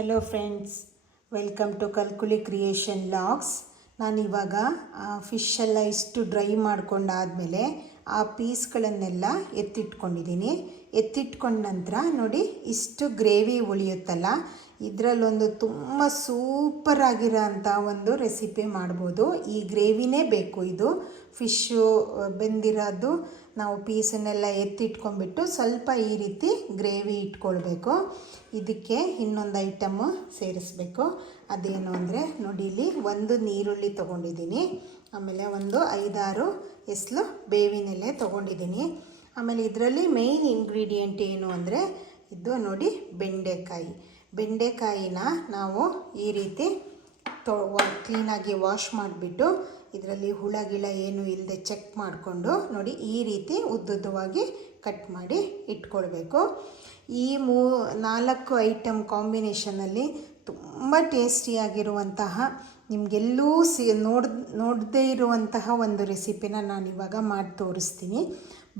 Hello friends, welcome to ಕಲ್ಕುಲಿ creation logs. ನಾನಿವಾಗ ಫಿಶೆಲ್ಲ ಇಷ್ಟು ಡ್ರೈ ಮಾಡ್ಕೊಂಡಾದಮೇಲೆ ಆ ಪೀಸ್ಗಳನ್ನೆಲ್ಲ ಎತ್ತಿಟ್ಕೊಂಡಿದ್ದೀನಿ. ಎತ್ತಿಟ್ಕೊಂಡ ನಂತರ ನೋಡಿ, ಇಷ್ಟು ಗ್ರೇವಿ ಉಳಿಯುತ್ತಲ್ಲ, ಇದರಲ್ಲೊಂದು ತುಂಬ ಸೂಪರ್ ಆಗಿರೋ ಅಂಥ ಒಂದು ರೆಸಿಪಿ ಮಾಡ್ಬೋದು. ಈ ಗ್ರೇವಿನೇ ಬೇಕು. ಇದು ಫಿಶ್ಶು ಬೆಂದಿರೋದು ನಾವು ಪೀಸನ್ನೆಲ್ಲ ಎತ್ತಿಟ್ಕೊಂಡ್ಬಿಟ್ಟು ಸ್ವಲ್ಪ ಈ ರೀತಿ ಗ್ರೇವಿ ಇಟ್ಕೊಳ್ಬೇಕು. ಇದಕ್ಕೆ ಇನ್ನೊಂದು ಐಟಮ್ಮು ಸೇರಿಸ್ಬೇಕು. ಅದೇನು ಅಂದರೆ ನೋಡಿ, ಇಲ್ಲಿ ಒಂದು ನೀರುಳ್ಳಿ ತೊಗೊಂಡಿದ್ದೀನಿ, ಆಮೇಲೆ ಒಂದು 5-6 ಎಸ್ಲು ಬೇವಿನೆಲೆ ತೊಗೊಂಡಿದ್ದೀನಿ. ಆಮೇಲೆ ಇದರಲ್ಲಿ ಮೇಯ್ನ್ ಇಂಗ್ರೀಡಿಯೆಂಟ್ ಏನು ಅಂದರೆ ಇದು ನೋಡಿ, ಬೆಂಡೆಕಾಯಿನ ನಾವು ಈ ರೀತಿ ಕ್ಲೀನಾಗಿ ವಾಶ್ ಮಾಡಿಬಿಟ್ಟು ಇದರಲ್ಲಿ ಹುಳ ಗಿಳ ಏನು ಇಲ್ಲದೆ ಚೆಕ್ ಮಾಡಿಕೊಂಡು ನೋಡಿ, ಈ ರೀತಿ ಉದ್ದುದ್ದವಾಗಿ ಕಟ್ ಮಾಡಿ ಇಟ್ಕೊಳ್ಬೇಕು. ಈ 4 ಐಟಮ್ ಕಾಂಬಿನೇಷನಲ್ಲಿ ತುಂಬ ಟೇಸ್ಟಿಯಾಗಿರುವಂತಹ, ನಿಮಗೆಲ್ಲೂ ನೋಡದೇ ಇರುವಂತಹ ಒಂದು ರೆಸಿಪಿನ ನಾನಿವಾಗ ಮಾಡಿ ತೋರಿಸ್ತೀನಿ.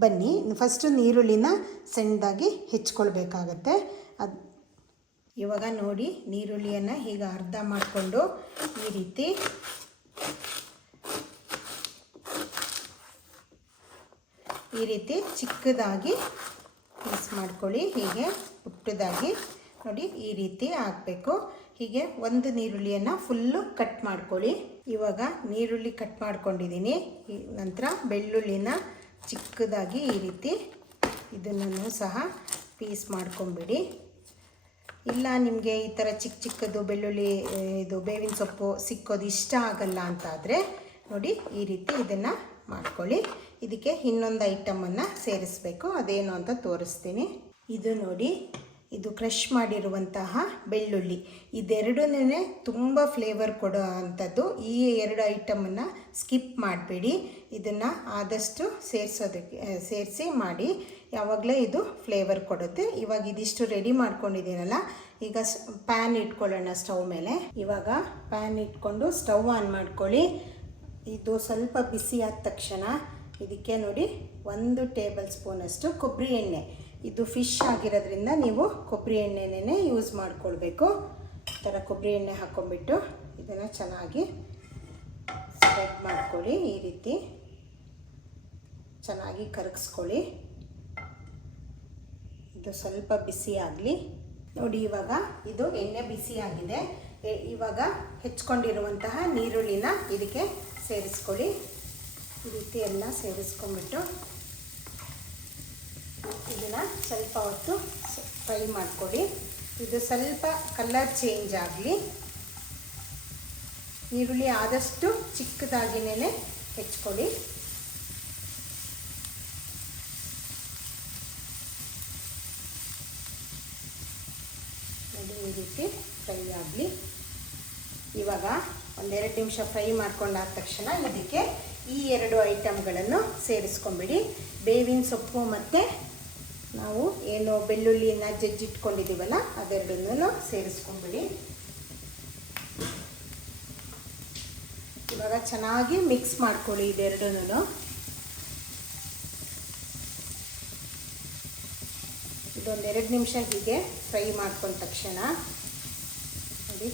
ಬನ್ನಿ. ಫಸ್ಟು ನೀರುಳ್ಳಿನ ಸಣ್ಣದಾಗಿ ಹೆಚ್ಕೊಳ್ಬೇಕಾಗತ್ತೆ. ಇವಾಗ ನೋಡಿ, ನೀರುಳ್ಳಿಯನ್ನು ಈಗ ಅರ್ಧ ಮಾಡಿಕೊಂಡು ಈ ರೀತಿ ಚಿಕ್ಕದಾಗಿ ಪೀಸ್ ಮಾಡ್ಕೊಳ್ಳಿ. ಹೀಗೆ ಪುಟ್ಟದಾಗಿ ನೋಡಿ, ಈ ರೀತಿ ಆಗಬೇಕು. ಹೀಗೆ ಒಂದು ನೀರುಳ್ಳಿಯನ್ನು ಫುಲ್ಲು ಕಟ್ ಮಾಡ್ಕೊಳ್ಳಿ. ಇವಾಗ ನೀರುಳ್ಳಿ ಕಟ್ ಮಾಡ್ಕೊಂಡಿದ್ದೀನಿ. ನಂತರ ಬೆಳ್ಳುಳ್ಳಿನ ಚಿಕ್ಕದಾಗಿ ಈ ರೀತಿ ಇದನ್ನು ಸಹ ಪೀಸ್ ಮಾಡ್ಕೊಂಬಿಡಿ. ಇಲ್ಲ ನಿಮಗೆ ಈ ಥರ ಚಿಕ್ಕದು ಬೆಳ್ಳುಳ್ಳಿ, ಇದು ಬೇವಿನ ಸೊಪ್ಪು ಸಿಕ್ಕೋದು ಇಷ್ಟ ಆಗಲ್ಲ ಅಂತಾದರೆ ನೋಡಿ, ಈ ರೀತಿ ಇದನ್ನು ಮಾಡ್ಕೊಳ್ಳಿ. ಇದಕ್ಕೆ ಇನ್ನೊಂದು ಐಟಮನ್ನು ಸೇರಿಸಬೇಕು. ಅದೇನು ಅಂತ ತೋರಿಸ್ತೀನಿ. ಇದು ನೋಡಿ, ಇದು ಕ್ರಷ್ ಮಾಡಿರುವಂತಹ ಬೆಳ್ಳುಳ್ಳಿ. ಇದೆರಡೂ ತುಂಬ ಫ್ಲೇವರ್ ಕೊಡೋ ಅಂಥದ್ದು. ಈ 2 ಐಟಮನ್ನು ಸ್ಕಿಪ್ ಮಾಡಬೇಡಿ. ಇದನ್ನು ಆದಷ್ಟು ಸೇರಿಸಿ ಮಾಡಿ. ಯಾವಾಗಲೇ ಇದು ಫ್ಲೇವರ್ ಕೊಡುತ್ತೆ. ಇವಾಗ ಇದಿಷ್ಟು ರೆಡಿ ಮಾಡ್ಕೊಂಡಿದ್ದೀನಲ್ಲ, ಈಗ ಪ್ಯಾನ್ ಇಟ್ಕೊಳ್ಳೋಣ ಸ್ಟವ್ ಮೇಲೆ. ಇವಾಗ ಪ್ಯಾನ್ ಇಟ್ಕೊಂಡು ಸ್ಟವ್ ಆನ್ ಮಾಡ್ಕೊಳ್ಳಿ. ಇದು ಸ್ವಲ್ಪ ಬಿಸಿ ಆದ ತಕ್ಷಣ ಇದಕ್ಕೆ ನೋಡಿ 1 ಟೇಬಲ್ ಸ್ಪೂನಷ್ಟು ಕೊಬ್ಬರಿ ಎಣ್ಣೆ. ಇದು ಫಿಶ್ ಆಗಿರೋದ್ರಿಂದ ನೀವು ಕೊಬ್ಬರಿ ಎಣ್ಣೆನೇ ಯೂಸ್ ಮಾಡ್ಕೊಳ್ಬೇಕು. ಈ ಥರ ಕೊಬ್ಬರಿ ಎಣ್ಣೆ ಹಾಕ್ಕೊಂಬಿಟ್ಟು ಇದನ್ನು ಚೆನ್ನಾಗಿ ಸ್ಪ್ರೆಡ್ ಮಾಡ್ಕೊಳ್ಳಿ. ಈ ರೀತಿ ಚೆನ್ನಾಗಿ ಕರಗಿಸ್ಕೊಳ್ಳಿ. ಇದು ಸ್ವಲ್ಪ ಬಿಸಿ ಆಗಲಿ. ನೋಡಿ, ಇವಾಗ ಇದು ಎಣ್ಣೆ ಬಿಸಿ ಆಗಿದೆ. ಇವಾಗ ಹೆಚ್ಕೊಂಡಿರುವಂತಹ ನೀರುಳ್ಳಿನ ಇದಕ್ಕೆ ಸೇರಿಸ್ಕೊಳ್ಳಿ. ಈ ರೀತಿ ಎಲ್ಲ ಸೇರಿಸ್ಕೊಂಡ್ಬಿಟ್ಟು ಇದನ್ನು ಸ್ವಲ್ಪ ಹೊತ್ತು ಫ್ರೈ ಮಾಡ್ಕೊಳ್ಳಿ. ಇದು ಸ್ವಲ್ಪ ಕಲರ್ ಚೇಂಜ್ ಆಗಲಿ. ಈರುಳ್ಳಿ ಆದಷ್ಟು ಚಿಕ್ಕದಾಗಿನೇ ಹೆಚ್ಕೊಳ್ಳಿ. ನೋಡಿ, ಈ ರೀತಿ ಫ್ರೈ ಆಗಲಿ. ಇವಾಗ 1-2 ನಿಮಿಷ ಫ್ರೈ ಮಾಡ್ಕೊಂಡಾದ ತಕ್ಷಣ ಇದಕ್ಕೆ ಈ 2 ಐಟಮ್ಗಳನ್ನು ಸೇರಿಸ್ಕೊಂಬಿಡಿ. ಬೇವಿನ ಸೊಪ್ಪು ಮತ್ತು ನಾವು ಏನು ಬೆಳ್ಳುಳ್ಳಿಯನ್ನು ಜಜ್ಜಿಟ್ಕೊಂಡಿದ್ದೀವಲ್ಲ, ಅದೆರಡನ್ನೂ ಸೇರಿಸ್ಕೊಂಬಿಡಿ. ಇವಾಗ ಚೆನ್ನಾಗಿ ಮಿಕ್ಸ್ ಮಾಡ್ಕೊಳ್ಳಿ ಇದೆರಡನ್ನೂ. ಇದೊಂದು 2 ನಿಮಿಷ ಹೀಗೆ ಫ್ರೈ ಮಾಡ್ಕೊಂಡ ತಕ್ಷಣ ನೋಡಿ,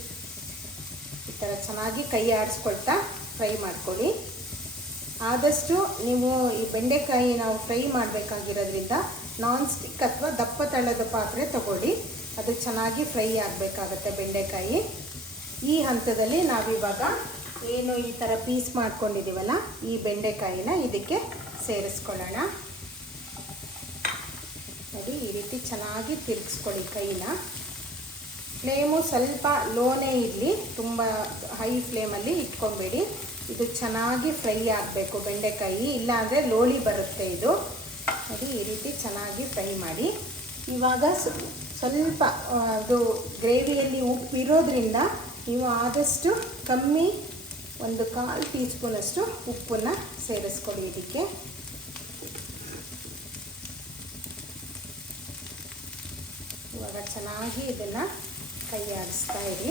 ಈ ಥರ ಚೆನ್ನಾಗಿ ಕೈ ಆಡಿಸ್ಕೊಳ್ತಾ ಫ್ರೈ ಮಾಡ್ಕೊಳ್ಳಿ. ಆದಷ್ಟು ನೀವು ಈ ಬೆಂಡೆಕಾಯಿ ನಾವು ಫ್ರೈ ಮಾಡಬೇಕಾಗಿರೋದ್ರಿಂದ ನಾನ್ ಸ್ಟಿಕ್ ಅಥವಾ ದಪ್ಪ ತಳದ ಪಾತ್ರೆ ತಗೊಳ್ಳಿ. ಅದು ಚೆನ್ನಾಗಿ ಫ್ರೈ ಆಗಬೇಕಾಗತ್ತೆ ಬೆಂಡೆಕಾಯಿ. ಈ ಹಂತದಲ್ಲಿ ನಾವಿವಾಗ ಏನು ಈ ಥರ ಪೀಸ್ ಮಾಡ್ಕೊಂಡಿದ್ದೀವಲ್ಲ, ಈ ಬೆಂಡೆಕಾಯಿನ ಇದಕ್ಕೆ ಸೇರಿಸ್ಕೊಳ್ಳೋಣ. ನೋಡಿ, ಈ ರೀತಿ ಚೆನ್ನಾಗಿ ತಿರುಗಿಸ್ಕೊಳ್ಳಿ ಕೈನ. ಫ್ಲೇಮು ಸ್ವಲ್ಪ ಲೋನೇ ಇರಲಿ, ತುಂಬ ಹೈ ಫ್ಲೇಮಲ್ಲಿ ಇಟ್ಕೊಬೇಡಿ. ಇದು ಚೆನ್ನಾಗಿ ಫ್ರೈ ಆಗಬೇಕು ಬೆಂಡೆಕಾಯಿ, ಇಲ್ಲಾಂದರೆ ಲೋಳಿ ಬರುತ್ತೆ ಇದು. ನೋಡಿ, ಈ ರೀತಿ ಚೆನ್ನಾಗಿ ಫ್ರೈ ಮಾಡಿ. ಇವಾಗ ಸ್ವಲ್ಪ ಅದು ಗ್ರೇವಿಯಲ್ಲಿ ಉಪ್ಪು ಇರೋದ್ರಿಂದ ನೀವು ಆದಷ್ಟು ಕಮ್ಮಿ 1/4 ಟೀ ಸ್ಪೂನಷ್ಟು ಉಪ್ಪನ್ನು ಸೇರಿಸ್ಕೊಳ್ಳಿ ಇದಕ್ಕೆ. ಇವಾಗ ಚೆನ್ನಾಗಿ ಇದನ್ನು ಕೈ ಆಡಿಸ್ತಾ ಇರಿ.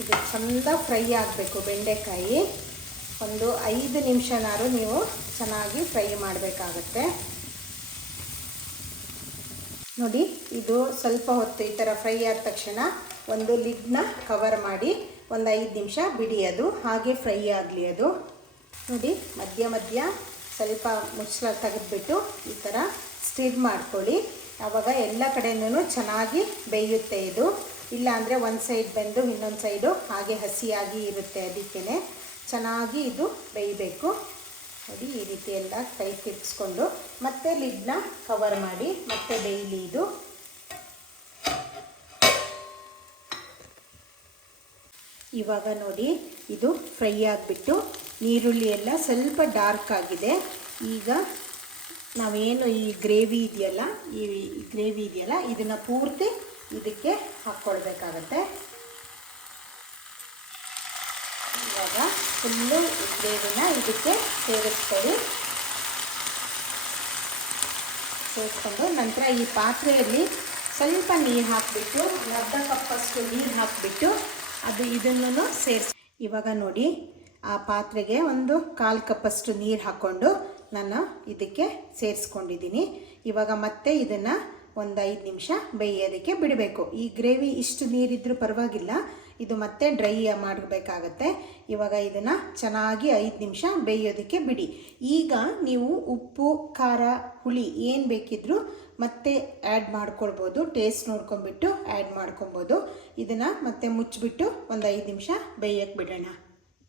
ಇದು ಚೆಂದ ಫ್ರೈ ಆಗಬೇಕು ಬೆಂಡೆಕಾಯಿ. ಒಂದು 5 ನಿಮಿಷನಾರು ನೀವು ಚೆನ್ನಾಗಿ ಫ್ರೈ ಮಾಡಬೇಕಾಗತ್ತೆ. ನೋಡಿ, ಇದು ಸ್ವಲ್ಪ ಹೊತ್ತು ಈ ಥರ ಫ್ರೈ ಆದ ತಕ್ಷಣ ಒಂದು ಲಿಡ್ನ ಕವರ್ ಮಾಡಿ ಒಂದು 5 ನಿಮಿಷ ಬಿಡಿ, ಅದು ಹಾಗೆ ಫ್ರೈ ಆಗಲಿ. ಅದು ನೋಡಿ, ಮಧ್ಯ ಮಧ್ಯ ಸ್ವಲ್ಪ ಮುಚ್ಚಳ ತೆಗೆದುಬಿಟ್ಟು ಈ ಥರ ಸ್ಟಿರ್ ಮಾಡ್ಕೊಳ್ಳಿ. ಆವಾಗ ಎಲ್ಲ ಕಡೆಯೂ ಚೆನ್ನಾಗಿ ಬೇಯುತ್ತೆ ಇದು. ಇಲ್ಲ ಅಂದರೆ ಒಂದು ಸೈಡ್ ಬೆಂದು ಇನ್ನೊಂದು ಸೈಡು ಹಾಗೆ ಹಸಿಯಾಗಿ ಇರುತ್ತೆ. ಅದಕ್ಕೇ ಚೆನ್ನಾಗಿ ಇದು ಬೇಯಬೇಕು. ನೋಡಿ, ಈ ರೀತಿ ಎಲ್ಲ ಕೈ ತಿರ್ಗಿಸ್ಕೊಂಡು ಮತ್ತೆ ಲಿಡ್ನ ಕವರ್ ಮಾಡಿ ಮತ್ತೆ ಬೇಯಲಿ ಇದು. ಇವಾಗ ನೋಡಿ, ಇದು ಫ್ರೈ ಆಗಿಬಿಟ್ಟು ನೀರುಳ್ಳಿ ಎಲ್ಲ ಸ್ವಲ್ಪ ಡಾರ್ಕ್ ಆಗಿದೆ. ಈಗ ನಾವೇನು ಈ ಗ್ರೇವಿ ಇದೆಯಲ್ಲ ಇದನ್ನು ಪೂರ್ತಿ ಇದಕ್ಕೆ ಹಾಕ್ಕೊಳ್ಬೇಕಾಗತ್ತೆ. ಇವಾಗ ಫುಲ್ಲು ಗ್ರೇವಿನ ಇದಕ್ಕೆ ಸೇರಿಸ್ಕೊಂಡು ನಂತರ ಈ ಪಾತ್ರೆಯಲ್ಲಿ ಸ್ವಲ್ಪ ನೀರು ಹಾಕಿಬಿಟ್ಟು, ಅರ್ಧ ಕಪ್ಪಷ್ಟು ನೀರು ಹಾಕಿಬಿಟ್ಟು ಇದನ್ನು ಸೇರಿಸಿ. ಇವಾಗ ನೋಡಿ, ಆ ಪಾತ್ರೆಗೆ ಒಂದು 1/4 ಕಪ್ಪಷ್ಟು ನೀರು ಹಾಕ್ಕೊಂಡು ನಾನು ಇದಕ್ಕೆ ಸೇರಿಸ್ಕೊಂಡಿದ್ದೀನಿ. ಇವಾಗ ಮತ್ತೆ ಇದನ್ನು ಒಂದು 5 ನಿಮಿಷ ಬೇಯೋದಕ್ಕೆ ಬಿಡಬೇಕು. ಈ ಗ್ರೇವಿ ಇಷ್ಟು ನೀರಿದ್ರೂ ಪರವಾಗಿಲ್ಲ, ಇದು ಮತ್ತೆ ಡ್ರೈ ಮಾಡಬೇಕಾಗತ್ತೆ. ಇವಾಗ ಇದನ್ನು ಚೆನ್ನಾಗಿ 5 ನಿಮಿಷ ಬೇಯೋದಕ್ಕೆ ಬಿಡಿ. ಈಗ ನೀವು ಉಪ್ಪು, ಖಾರ, ಹುಳಿ ಏನು ಬೇಕಿದ್ರೂ ಮತ್ತೆ ಆ್ಯಡ್ ಮಾಡ್ಕೊಳ್ಬೋದು. ಟೇಸ್ಟ್ ನೋಡ್ಕೊಂಬಿಟ್ಟು ಆ್ಯಡ್ ಮಾಡ್ಕೊಬೋದು. ಇದನ್ನು ಮತ್ತೆ ಮುಚ್ಚಿಬಿಟ್ಟು ಒಂದು 5 ನಿಮಿಷ ಬೇಯಕ್ಕೆ ಬಿಡೋಣ.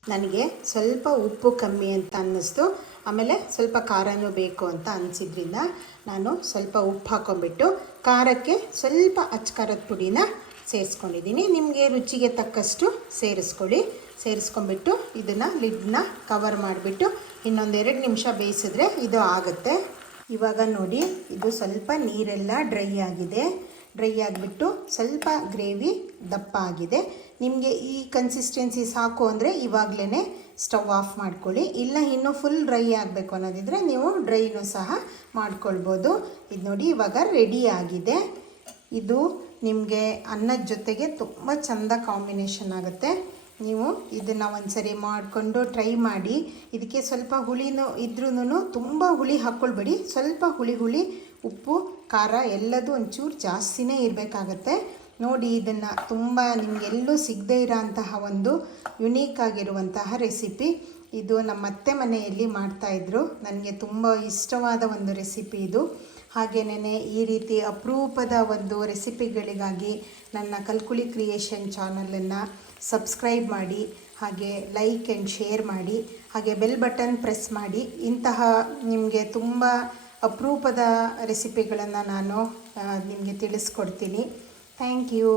ನನಗೆ ಸ್ವಲ್ಪ ಉಪ್ಪು ಕಮ್ಮಿ ಅಂತ ಅನ್ನಿಸ್ತು, ಆಮೇಲೆ ಸ್ವಲ್ಪ ಖಾರನೂ ಬೇಕು ಅಂತ ಅನಿಸಿದ್ರಿಂದ ನಾನು ಸ್ವಲ್ಪ ಉಪ್ಪು ಹಾಕ್ಕೊಂಬಿಟ್ಟು ಖಾರಕ್ಕೆ ಸ್ವಲ್ಪ ಅಚ್ಕಾರದ ಪುಡಿನ ಸೇರಿಸ್ಕೊಂಡಿದ್ದೀನಿ. ನಿಮಗೆ ರುಚಿಗೆ ತಕ್ಕಷ್ಟು ಸೇರಿಸ್ಕೊಂಬಿಟ್ಟು ಇದನ್ನು ಲಿಡ್ನ ಕವರ್ ಮಾಡಿಬಿಟ್ಟು ಇನ್ನೊಂದು 2 ನಿಮಿಷ ಬೇಯಿಸಿದ್ರೆ ಇದು ಆಗುತ್ತೆ. ಇವಾಗ ನೋಡಿ, ಇದು ಸ್ವಲ್ಪ ನೀರೆಲ್ಲ ಡ್ರೈ ಆಗಿಬಿಟ್ಟು ಸ್ವಲ್ಪ ಗ್ರೇವಿ ದಪ್ಪ ಆಗಿದೆ. ನಿಮಗೆ ಈ ಕನ್ಸಿಸ್ಟೆನ್ಸಿ ಸಾಕು ಅಂದರೆ ಇವಾಗಲೇ ಸ್ಟವ್ ಆಫ್ ಮಾಡ್ಕೊಳ್ಳಿ. ಇಲ್ಲ ಇನ್ನೂ ಫುಲ್ ಡ್ರೈ ಆಗಬೇಕು ಅನ್ನೋದಿದ್ರೆ ನೀವು ಡ್ರೈನೂ ಸಹ ಮಾಡ್ಕೊಳ್ಬೋದು. ಇದು ನೋಡಿ, ಇವಾಗ ರೆಡಿ ಆಗಿದೆ. ಇದು ನಿಮಗೆ ಅನ್ನದ ಜೊತೆಗೆ ತುಂಬ ಚೆಂದ ಕಾಂಬಿನೇಷನ್ ಆಗುತ್ತೆ. ನೀವು ಇದನ್ನು ಒಂದ್ಸರಿ ಮಾಡಿಕೊಂಡು ಟ್ರೈ ಮಾಡಿ. ಇದಕ್ಕೆ ಸ್ವಲ್ಪ ಹುಳಿನೂ ಇದ್ರೂ ತುಂಬ ಹುಳಿ ಹಾಕ್ಕೊಳ್ಬೇಡಿ. ಸ್ವಲ್ಪ ಹುಳಿ ಉಪ್ಪು, ಖಾರ ಎಲ್ಲದೂ ಒಂಚೂರು ಜಾಸ್ತಿನೇ ಇರಬೇಕಾಗತ್ತೆ. ನೋಡಿ, ಇದನ್ನು ತುಂಬ ನಿಮಗೆಲ್ಲೂ ಸಿಗದೇ ಇರೋಂತಹ ಒಂದು ಯುನೀಕ್ ಆಗಿರುವಂತಹ ರೆಸಿಪಿ ಇದು. ನಮ್ಮ ಅತ್ತೆ ಮನೆಯಲ್ಲಿ ಮಾಡ್ತಾಯಿದ್ರು. ನನಗೆ ತುಂಬ ಇಷ್ಟವಾದ ಒಂದು ರೆಸಿಪಿ ಇದು. ಹಾಗೆಯೇ ಈ ರೀತಿ ಅಪರೂಪದ ಒಂದು ರೆಸಿಪಿಗಳಿಗಾಗಿ ನನ್ನ ಕಲ್ಕುಳಿ ಕ್ರಿಯೇಷನ್ ಚಾನಲನ್ನು ಸಬ್ಸ್ಕ್ರೈಬ್ ಮಾಡಿ, ಹಾಗೆ ಲೈಕ್ ಆ್ಯಂಡ್ ಶೇರ್ ಮಾಡಿ, ಹಾಗೆ ಬೆಲ್ ಬಟನ್ ಪ್ರೆಸ್ ಮಾಡಿ. ಇಂತಹ ನಿಮಗೆ ತುಂಬ ಅಪರೂಪದ ರೆಸಿಪಿಗಳನ್ನು ನಾನು ನಿಮಗೆ ತಿಳಿಸ್ಕೊಡ್ತೀನಿ. Thank you.